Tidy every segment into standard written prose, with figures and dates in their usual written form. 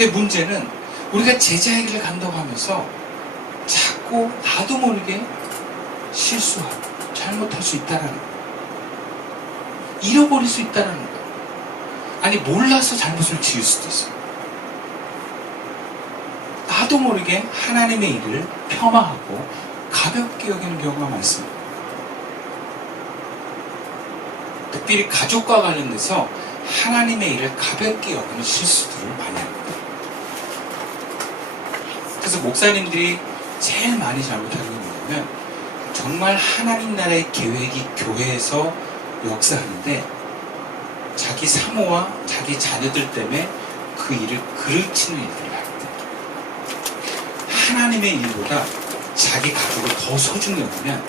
근데 문제는 우리가 제자의 길을 간다고 하면서 자꾸 나도 모르게 실수하고 잘못할 수 있다는 거예요. 잃어버릴 수 있다는 거예요. 아니 몰라서 잘못을 지을 수도 있어요. 나도 모르게 하나님의 일을 폄하하고 가볍게 여기는 경우가 많습니다. 특별히 가족과 관련돼서 하나님의 일을 가볍게 여기는 실수들을 많이 합니다. 그래서 목사님들이 제일 많이 잘못하는 게 뭐냐면 정말 하나님 나라의 계획이 교회에서 역사하는데 자기 사모와 자기 자녀들 때문에 그 일을 그르치는 일들을 합니다. 하나님의 일보다 자기 가족을 더 소중히 여기면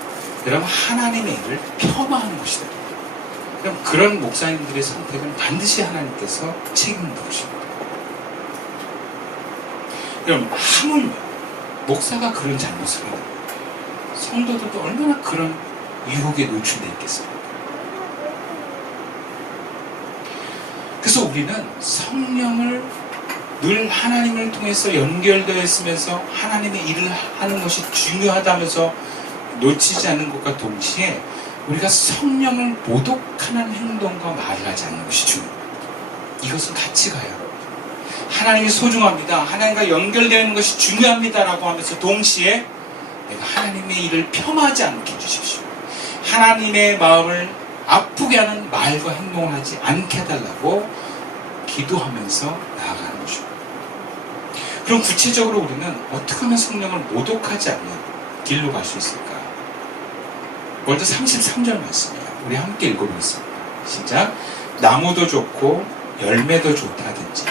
여러분 하나님의 일을 폄하하는 것이다. 그럼 그런 목사님들의 선택은 반드시 하나님께서 책임을 물으십니다. 그럼 하물며 목사가 그런 잘못을 하는 성도들도 얼마나 그런 유혹에 노출되어 있겠어요. 그래서 우리는 성령을 늘 하나님을 통해서 연결되어 있으면서 하나님의 일을 하는 것이 중요하다면서 놓치지 않는 것과 동시에 우리가 성령을 모독하는 행동과 말을 하지 않는 것이 중요합니다. 이것은 같이 가요. 하나님이 소중합니다. 하나님과 연결되는 것이 중요합니다라고 하면서 동시에 내가 하나님의 일을 폄하하지 않게 해주십시오. 하나님의 마음을 아프게 하는 말과 행동을 하지 않게 해달라고 기도하면서 나아가는 것입니다. 그럼 구체적으로 우리는 어떻게 하면 성령을 모독하지 않는 길로 갈 수 있을까? 먼저 33절 말씀이에요. 우리 함께 읽어보겠습니다. 시작. 나무도 좋고 열매도 좋다든지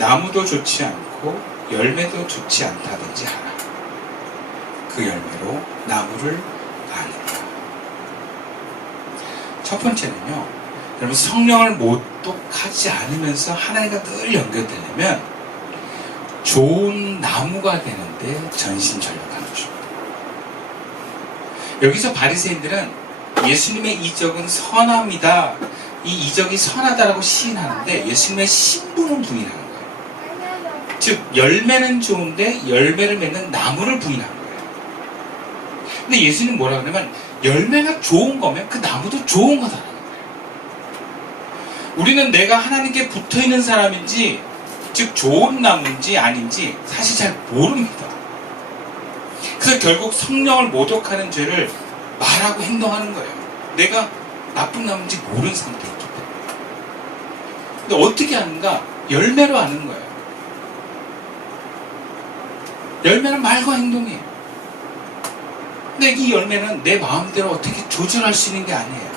나무도 좋지 않고 열매도 좋지 않다든지 하라. 그 열매로 나무를 아니라. 첫 번째는요, 여러분 성령을 모독하지 않으면서 하나님과 늘 연결되려면 좋은 나무가 되는데 전심전력하는 것입니다. 여기서 바리새인들은 예수님의 이적은 선합니다. 이 이적이 선하다라고 시인하는데 예수님의 신분은 부인하는 거예요. 즉 열매는 좋은데 열매를 맺는 나무를 부인하는 거예요. 근데 예수님은 뭐라 그러냐면 열매가 좋은 거면 그 나무도 좋은 거다. 우리는 내가 하나님께 붙어있는 사람인지 즉 좋은 나무인지 아닌지 사실 잘 모릅니다. 그래서 결국 성령을 모독하는 죄를 말하고 행동하는 거예요. 내가 나쁜 나무인지 모르는 상태이기 때문에. 근데 어떻게 하는가? 열매로 아는 거예요. 열매는 말과 행동이에요. 근데 이 열매는 내 마음대로 어떻게 조절할 수 있는 게 아니에요.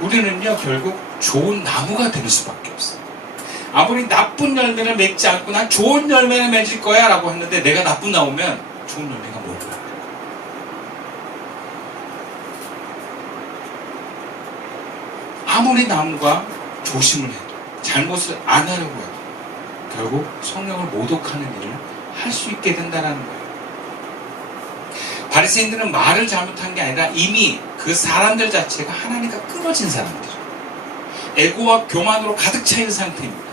우리는요 결국 좋은 나무가 될 수밖에 없어요. 아무리 나쁜 열매를 맺지 않고 난 좋은 열매를 맺을 거야 라고 했는데 내가 나쁜 나오면 좋은 열매가 뭘까? 아무리 나무가 조심을 해도 잘못을 안 하려고 해도 결국 성령을 모독하는 일을 할 수 있게 된다는 거예요. 바리새인들은 말을 잘못한 게 아니라 이미 그 사람들 자체가 하나님과 끊어진 사람들이에요. 에고와 교만으로 가득 차 있는 상태입니다.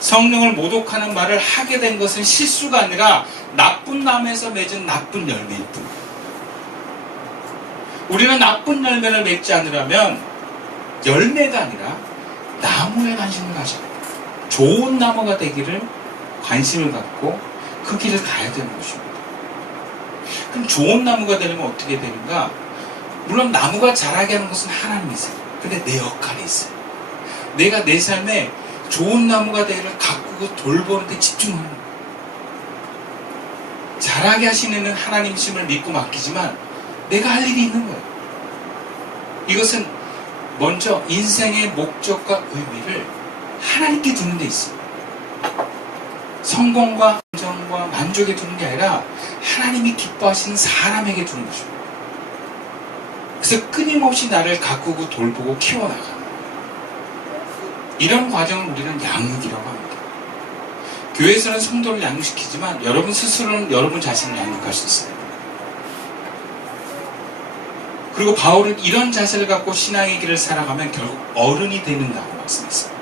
성령을 모독하는 말을 하게 된 것은 실수가 아니라 나쁜 나무에서 맺은 나쁜 열매일 뿐입니다. 우리는 나쁜 열매를 맺지 않으려면 열매가 아니라 나무에 관심을 가져야 돼요. 좋은 나무가 되기를 관심을 갖고 그 길을 가야 되는 것입니다. 그럼 좋은 나무가 되려면 어떻게 되는가? 물론 나무가 자라게 하는 것은 하나님이세요. 근데 내 역할이 있어요. 내가 내 삶에 좋은 나무가 되기를 가꾸고 돌보는 데 집중하는 거예요. 자라게 하시는 이는 하나님이심을 믿고 맡기지만 내가 할 일이 있는 거예요. 이것은 먼저 인생의 목적과 의미를 하나님께 두는 데 있어요. 성공과 안정과 만족에 두는 게 아니라 하나님이 기뻐하시는 사람에게 두는 것입니다. 그래서 끊임없이 나를 가꾸고 돌보고 키워나가는 거예요. 이런 과정을 우리는 양육이라고 합니다. 교회에서는 성도를 양육시키지만 여러분 스스로는 여러분 자신을 양육할 수 있어요. 그리고 바울은 이런 자세를 갖고 신앙의 길을 살아가면 결국 어른이 되는다고 말씀했어요.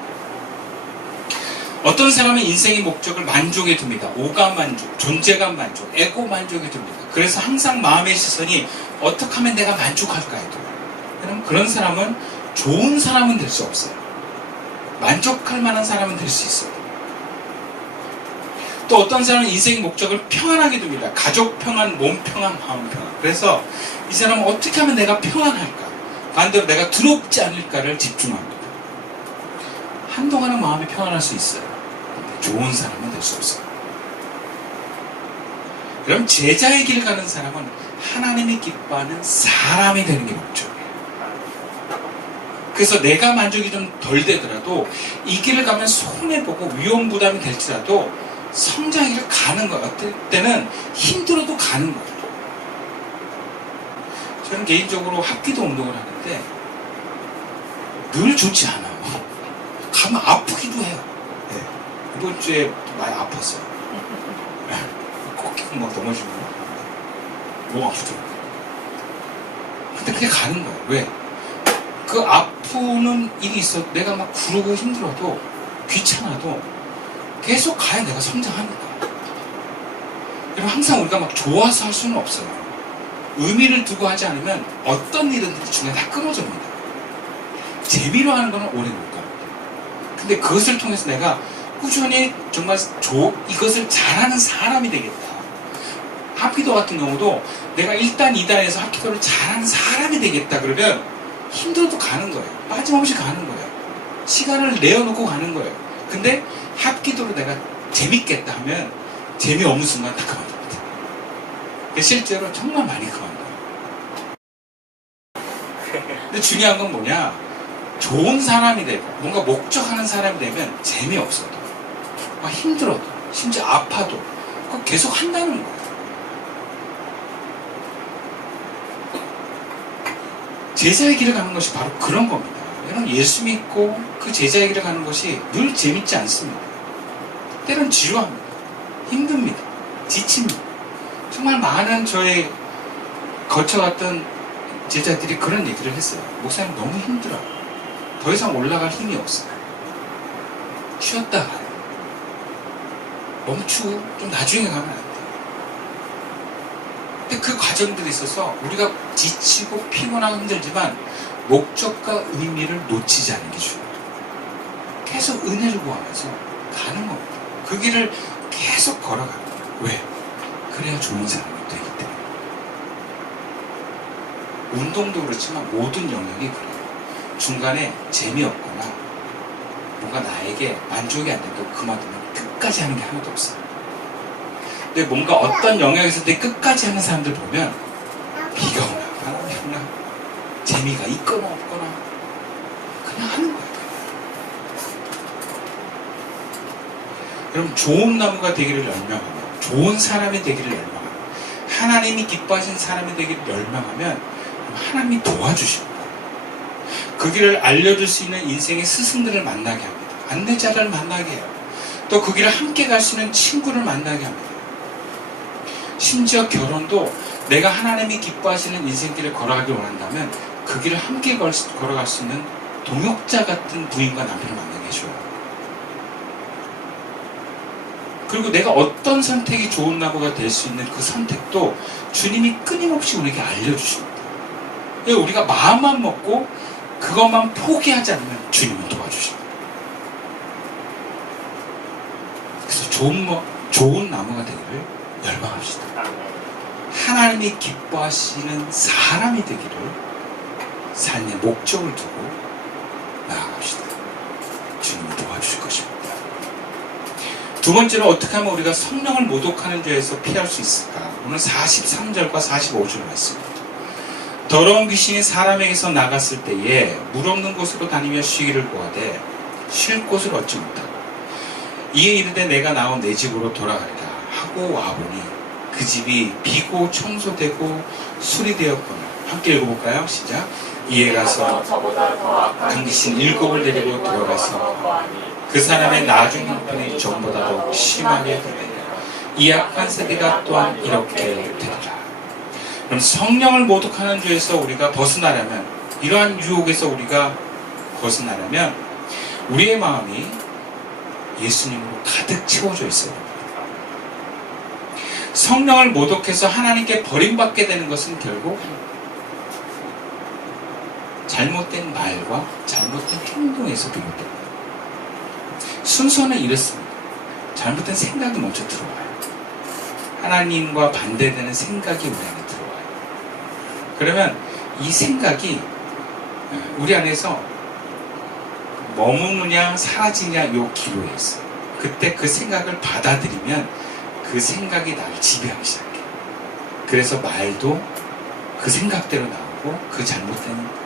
어떤 사람은 인생의 목적을 만족에 둡니다. 오감 만족, 존재감 만족, 에고 만족에 둡니다. 그래서 항상 마음의 시선이 어떻게 하면 내가 만족할까에 둬요. 그럼 그런 사람은 좋은 사람은 될 수 없어요. 만족할 만한 사람은 될 수 있어요. 또 어떤 사람은 인생의 목적을 평안하게 둡니다. 가족 평안, 몸 평안, 마음 평안. 그래서 이 사람은 어떻게 하면 내가 평안할까? 반대로 내가 두렵지 않을까를 집중합니다. 한동안은 마음이 평안할 수 있어요. 근데 좋은 사람은 될 수 없어요. 그럼 제자의 길을 가는 사람은 하나님이 기뻐하는 사람이 되는 게 목적이에요. 그래서 내가 만족이 좀 덜 되더라도 이 길을 가면 손해보고 위험부담이 될지라도 성장의 길을 가는 거예요. 어떨 때는 힘들어도 가는 거예요. 저는 개인적으로 합기도 운동을 하는데 늘 좋지 않아요. 가면 아프기도 해요. 네. 이번 주에 많이 아팠어요. 꺾이고 막 넘어지고 너무 아프더라고요. 근데 그게 가는 거예요. 왜? 그 아프는 일이 있어. 내가 막 구르고 힘들어도 귀찮아도 계속 가야 내가 성장하니까. 그럼 항상 우리가 막 좋아서 할 수는 없어요. 의미를 두고 하지 않으면 어떤 일은 중간에 다 끊어집니다. 재미로 하는 거는 오래 못 갑니다. 근데 그것을 통해서 내가 꾸준히 정말 이것을 잘하는 사람이 되겠다. 합기도 같은 경우도 내가 1단, 2단에서 합기도를 잘하는 사람이 되겠다. 그러면 힘들어도 가는 거예요. 빠짐없이 가는 거예요. 시간을 내어놓고 가는 거예요. 근데 합기도로 내가 재밌겠다 하면 재미없는 순간 다 그만둡니다. 실제로 정말 많이 그만둬요. 근데 중요한 건 뭐냐? 좋은 사람이 되고 뭔가 목적하는 사람이 되면 재미없어도 막 힘들어도 심지어 아파도 그거 계속 한다는 거예요. 제자의 길을 가는 것이 바로 그런 겁니다. 여러분 예수 믿고 그 제자의 길을 가는 것이 늘 재밌지 않습니다. 때론 지루합니다. 힘듭니다. 지칩니다. 정말 많은 저의 거쳐갔던 제자들이 그런 얘기를 했어요. 목사님 너무 힘들어요. 더 이상 올라갈 힘이 없어요. 쉬었다 가요. 멈추고 좀 나중에 가면 안 돼요. 근데 그 과정들이 있어서 우리가 지치고 피곤하고 힘들지만 목적과 의미를 놓치지 않는 게 중요해요. 계속 은혜를 구하면서 가는 겁니다. 그 길을 계속 걸어가는 거예요. 왜? 그래야 좋은 사람이 되기 때문에. 운동도 그렇지만 모든 영역이 그래요. 중간에 재미없거나 뭔가 나에게 만족이 안 되고 그만두면 끝까지 하는 게 하나도 없어요. 근데 뭔가 어떤 영역에서 끝까지 하는 사람들 보면 비가 오나 바람이 오나 재미가 있거나 없거나 그냥 하는 거예요. 여러분 좋은 나무가 되기를 열망하며 좋은 사람이 되기를 열망하며 하나님이 기뻐하신 사람이 되기를 열망하면 하나님이 도와주십니다. 그 길을 알려줄 수 있는 인생의 스승들을 만나게 합니다. 안내자를 만나게 해요. 또 그 길을 함께 갈 수 있는 친구를 만나게 합니다. 심지어 결혼도 내가 하나님이 기뻐하시는 인생길을 걸어가길 원한다면 그 길을 함께 걸어갈 수 있는 동역자 같은 부인과 남편을 만나게 해줘요. 그리고 내가 어떤 선택이 좋은 나무가 될 수 있는 그 선택도 주님이 끊임없이 우리에게 알려주십니다. 우리가 마음만 먹고 그것만 포기하지 않으면 주님은 도와주십니다. 그래서 좋은 나무가 되기를 열망합시다. 하나님이 기뻐하시는 사람이 되기를 삶의 목적을 두고 나아갑시다. 주님이 도와주실 것입니다. 두 번째로 어떻게 하면 우리가 성령을 모독하는 죄에서 피할 수 있을까? 오늘 43절과 45절 말씀입니다. 더러운 귀신이 사람에게서 나갔을 때에 물 없는 곳으로 다니며 쉬기를 구하되 쉴 곳을 얻지 못하고 이에 이르되 내가 나온 내 집으로 돌아가리라 하고 와보니 그 집이 비고 청소되고 수리되었구나. 함께 읽어볼까요? 시작. 이에 가서 한 귀신 7을 데리고 들어가서 그 사람의 나중 형편이 전보다 더 심하게 되리라. 이 악한 세대가 또한 이렇게 되리라. 그럼 성령을 모독하는 죄에서 우리가 벗어나려면, 이러한 유혹에서 우리가 벗어나려면 우리의 마음이 예수님으로 가득 채워져 있어야 됩니다. 성령을 모독해서 하나님께 버림받게 되는 것은 결국 잘못된 말과 잘못된 행동에서 비롯됩니다. 순서는 이렇습니다. 잘못된 생각이 먼저 들어와요. 하나님과 반대되는 생각이 우리 안에 들어와요. 그러면 이 생각이 우리 안에서 머무느냐 사라지냐 요 기로에 있어요. 그때 그 생각을 받아들이면 그 생각이 나를 지배하기 시작해요. 그래서 말도 그 생각대로 나오고 그 잘못된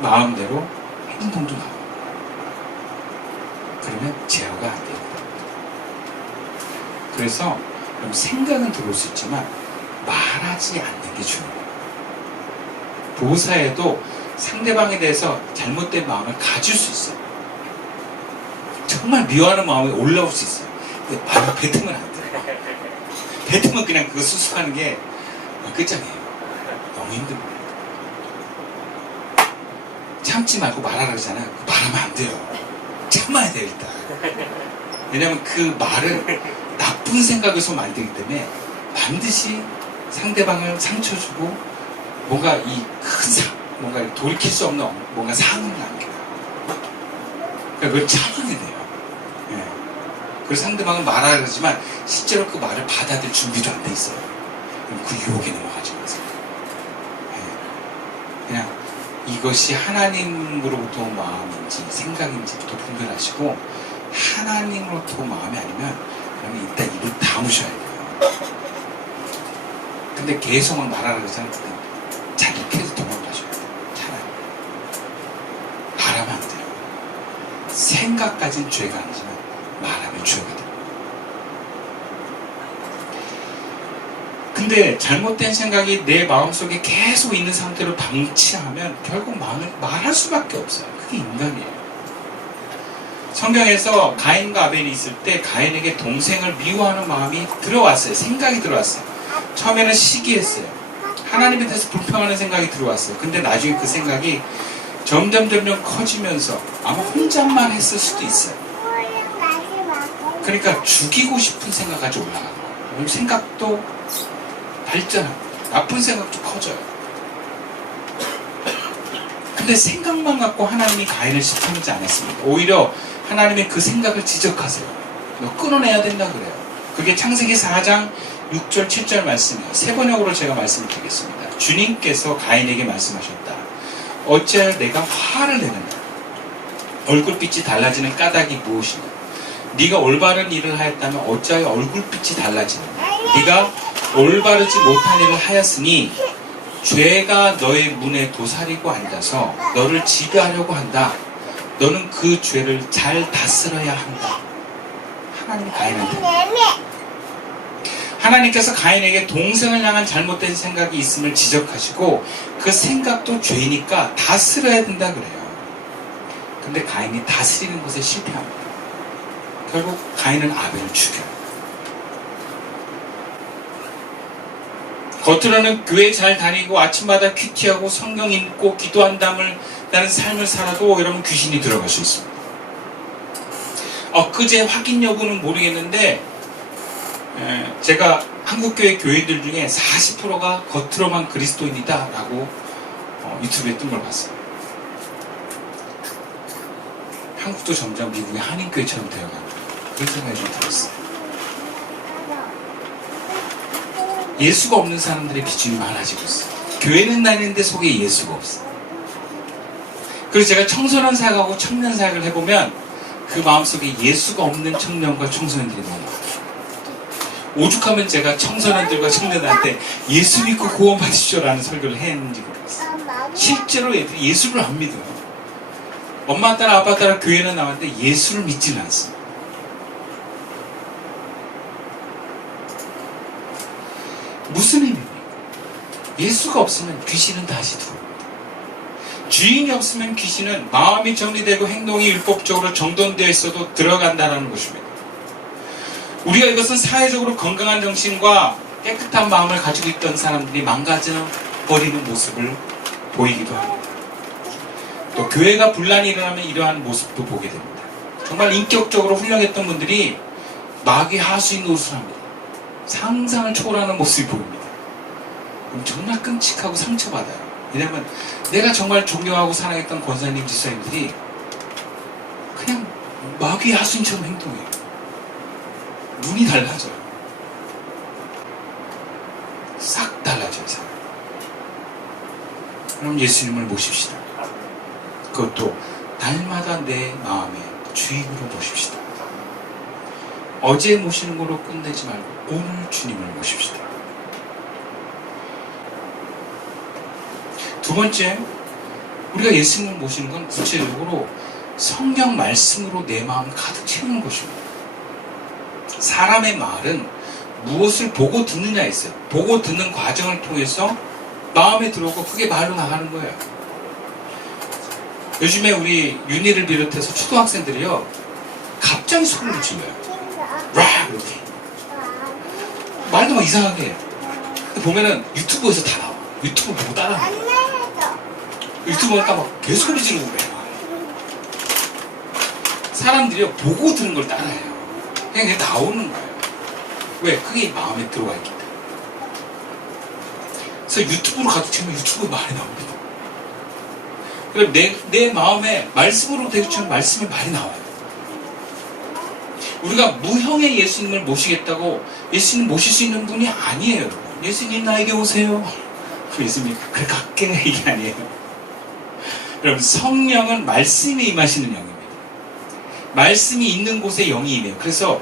마음대로 행동도 나오고, 그러면 제어가 안 됩니다. 그래서 생각은 들어올 수 있지만 말하지 않는 게 중요해요. 보호사에도 상대방에 대해서 잘못된 마음을 가질 수 있어요. 정말 미워하는 마음이 올라올 수 있어요. 근데 말을 뱉으면 안 돼요. 뱉으면 그냥 그거 수습하는 게 끝장이에요. 너무 힘듭니다. 참지 말고 말하라 그러잖아요. 말하면 안 돼요. 참아야 돼요, 일단. 왜냐면 그 말은 나쁜 생각에서 만들기 때문에 반드시 상대방을 상처 주고 뭔가 뭔가 돌이킬 수 없는 뭔가 상을 남겨요. 그러니까 그걸 참아야 돼요. 네. 그래서 상대방은 말하라 그러지만 실제로 그 말을 받아들일 준비도 안 돼 있어요. 그럼 그 유혹에 넘어가지 마세요. 네. 그냥 이것이 하나님으로부터 온 마음인지 생각인지부터 분별하시고, 하나님으로부터 온 마음이 아니면 그러면 일단 입을 다무셔야 돼요. 근데 계속 막 말하라 그러잖아요. 잘 이렇게 해서 도망가셔야 돼요. 차라리 말하면 안 돼요. 생각까지는 죄가 아니지만 말하면 죄가 돼요. 근데 잘못된 생각이 내 마음속에 계속 있는 상태로 방치하면 결국 말할 수밖에 없어요. 그게 인간이에요. 성경에서 가인과 아벨이 있을 때 가인에게 동생을 미워하는 마음이 들어왔어요. 생각이 들어왔어요. 처음에는 시기했어요. 하나님에 대해서 불평하는 생각이 들어왔어요. 근데 나중에 그 생각이 점점 커지면서 아마 혼잣말 했을 수도 있어요. 그러니까 죽이고 싶은 생각까지 올라가는 거예요. 생각도 발전하고 나쁜 생각도 커져요. 근데 생각만 갖고 하나님이 가인을 시험하지 않았습니다. 오히려 하나님의 그 생각을 지적하세요. 너 끊어내야 된다 그래요. 그게 창세기 4장 6절 7절 말씀이에요. 세 번역으로 제가 말씀드리겠습니다. 주님께서 가인에게 말씀하셨다. 어찌하여 내가 화를 내는가? 얼굴빛이 달라지는 까닭이 무엇이냐? 네가 올바른 일을 하였다면 어찌하여 얼굴빛이 달라지는가? 네가 올바르지 못한 일을 하였으니 죄가 너의 문에 도사리고 앉아서 너를 지배하려고 한다. 너는 그 죄를 잘 다스려야 한다. 하나님이 가인한테, 하나님께서 가인에게 동생을 향한 잘못된 생각이 있음을 지적하시고 그 생각도 죄니까 다스려야 된다 그래요. 근데 가인이 다스리는 것에 실패합니다. 결국 가인은 아벨을 죽여요. 겉으로는 교회 잘 다니고 아침마다 큐티하고 성경 읽고 기도한다는 삶을 살아도 여러분 귀신이 들어갈 수 있습니다. 엊그제 확인 여부는 모르겠는데 제가 한국교회 교회들 중에 40%가 겉으로만 그리스도인이다 라고 유튜브에 뜬 걸 봤어요. 한국도 점점 미국의 한인교회처럼 되어가는 그런 생각이 좀 들었어요. 예수가 없는 사람들의 비중이 많아지고 있어요. 교회는 다니는데 속에 예수가 없어요. 그래서 제가 청소년 사역하고 청년 사역을 해보면 그 마음속에 예수가 없는 청년과 청소년들이 너무 많아요. 오죽하면 제가 청소년들과 청년들한테 예수 믿고 구원 받으시오라는 설교를 했는지 모르겠어요. 실제로 애들이 예수를 안 믿어요. 엄마 따라 아빠 따라 교회는 나왔는데 예수를 믿지는 않습니다. 무슨 의미입니까? 예수가 없으면 귀신은 다시 들어옵니다. 주인이 없으면 귀신은 마음이 정리되고 행동이 율법적으로 정돈되어 있어도 들어간다는 것입니다. 우리가 이것은 사회적으로 건강한 정신과 깨끗한 마음을 가지고 있던 사람들이 망가져버리는 모습을 보이기도 합니다. 또 교회가 분란이 일어나면 이러한 모습도 보게 됩니다. 정말 인격적으로 훌륭했던 분들이 마귀 하수인 노릇을 합니다. 상상을 초월하는 모습이 보입니다. 그럼 정말 끔찍하고 상처받아요. 왜냐하면 내가 정말 존경하고 사랑했던 권사님, 지사님들이 그냥 마귀 하수인처럼 행동해요. 눈이 달라져요. 싹 달라져요, 사람. 그럼 예수님을 모십시다. 그것도 날마다 내 마음의 주인으로 모십시다. 어제 모시는 걸로 끝내지 말고 오늘 주님을 모십시다. 두 번째, 우리가 예수님을 모시는 건 구체적으로 성경 말씀으로 내 마음을 가득 채우는 것입니다. 사람의 말은 무엇을 보고 듣느냐에 있어요. 보고 듣는 과정을 통해서 마음에 들어오고 그게 말로 나가는 거예요. 요즘에 우리 윤희를 비롯해서 초등학생들이요, 갑자기 소리를 질러요. 락! 이렇게. 말도 막 이상하게 해요. 근데 보면은 유튜브에서 다 나와. 유튜브 보고 따라하는 거예요. 유튜브 보니까 막 계속 소리 지르고 그래요. 사람들이요, 보고 들은 걸 따라해요. 그냥 나오는 거예요. 왜? 그게 마음에 들어가 있기 때문에. 그래서 유튜브로 가득 채우면 유튜브 말이 나옵니다. 그럼 내 마음에 말씀으로 대주치면 말씀의 말이 나와요. 우리가 무형의 예수님을 모시겠다고 예수님 모실 수 있는 분이 아니에요. 예수님 나에게 오세요. 그 예수님 그래 갈게, 이게 아니에요. 여러분, 성령은 말씀이 임하시는 영입니다. 말씀이 있는 곳에 영이 임해요. 그래서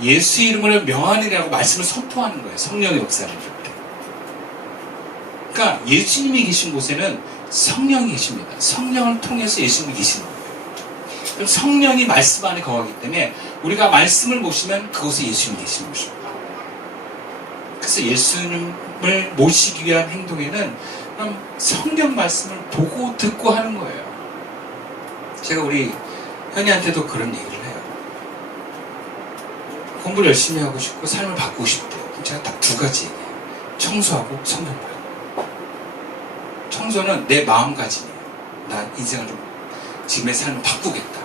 예수 이름으로 명하느라고 말씀을 선포하는 거예요. 성령의 역사를 이룰 때. 그러니까 예수님이 계신 곳에는 성령이 계십니다. 성령을 통해서 예수님이 계시는 거예요. 그럼 성령이 말씀 안에 거하기 때문에 우리가 말씀을 모시면 그곳에 예수님이 계시는 것입니다. 그래서 예수님을 모시기 위한 행동에는 그럼 성경 말씀을 보고 듣고 하는 거예요. 제가 우리 현이한테도 그런 얘기를 해요. 공부를 열심히 하고 싶고 삶을 바꾸고 싶대요. 그럼 제가 딱 두 가지 얘기해요. 청소하고 성경 봐요. 청소는 내 마음가짐이에요. 나 인생을 좀 지금의 삶을 바꾸겠다.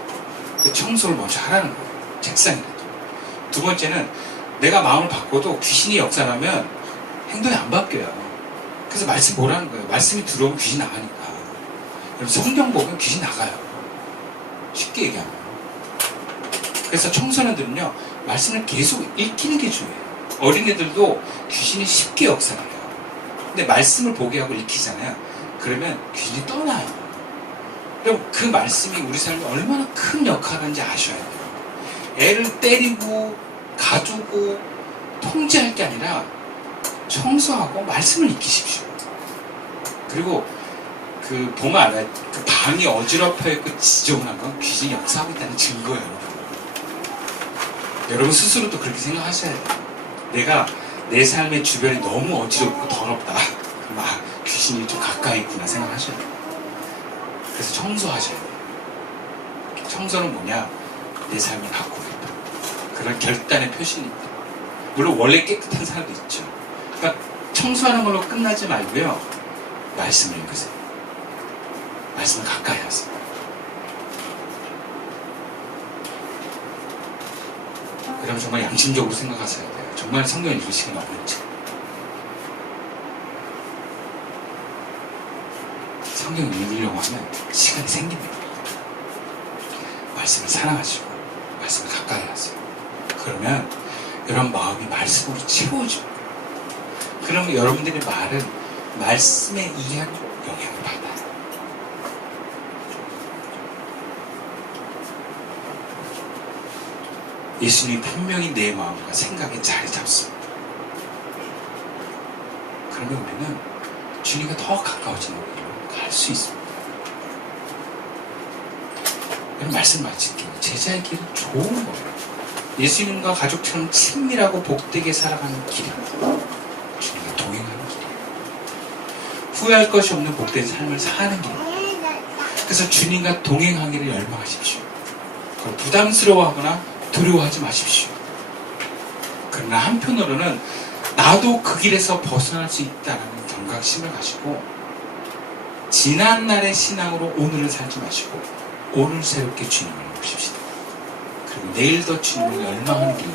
그 청소를 먼저 하라는 거예요. 책상이라도. 두 번째는 내가 마음을 바꿔도 귀신이 역사하면 행동이 안 바뀌어요. 그래서 말씀 보라는 거예요. 말씀이 들어오면 귀신 나가니까. 그럼 성경 보면 귀신 나가요. 쉽게 얘기하면. 그래서 청소년들은요, 말씀을 계속 읽히는 게 중요해요. 어린애들도 귀신이 쉽게 역사를 해요. 근데 말씀을 보게 하고 읽히잖아요. 그러면 귀신이 떠나요. 그럼 그 말씀이 우리 삶에 얼마나 큰 역할을 하는지 아셔야 돼요. 애를 때리고 가두고 통제할 게 아니라 청소하고 말씀을 익히십시오. 그리고 그 보면 알아요. 그 방이 어지럽혀 있고 지저분한 건 귀신이 역사하고 있다는 증거예요. 여러분 스스로도 그렇게 생각하셔야 돼요. 내가 내 삶의 주변이 너무 어지럽고 더럽다. 그럼 귀신이 좀 가까이 있구나 생각하셔야 돼요. 그래서 청소하셔야 돼요. 청소는 뭐냐? 내 삶을 바꾸겠다. 그런 결단의 표시입니다. 물론 원래 깨끗한 사람도 있죠. 그러니까 청소하는 걸로 끝나지 말고요. 말씀을 읽으세요. 말씀을 가까이 하세요. 그러면 정말 양심적으로 생각하셔야 돼요. 정말 성경을 읽을 시간이 없는지. 성경을 읽으려고 하면 시간이 생깁니다. 말씀을 사랑하시고 말씀을 가까이 하세요. 그러면 여러분 마음이 말씀으로 채워집니다. 그러면 여러분들의 말은 말씀에 의한 영향을 받아요. 예수님이 분명히 내 마음과 생각에 자리 잡습니다. 그러면 우리는 주님과 더 가까워지는 길로 갈 수 있습니다. 말씀 마칠게요. 제자의 길은 좋은 거예요. 예수님과 가족처럼 친밀하고 복되게 살아가는 길입니다. 주님과 동행하는 길이에요. 후회할 것이 없는 복된 삶을 사는 길입니다. 그래서 주님과 동행하기를 열망하십시오. 그걸 부담스러워하거나 두려워하지 마십시오. 그러나 한편으로는 나도 그 길에서 벗어날 수 있다는 경각심을 가지고 지난날의 신앙으로 오늘을 살지 마시고 오늘 새롭게 주님을 모십시다. 그리고 내일 더 주님을 열망하는 길로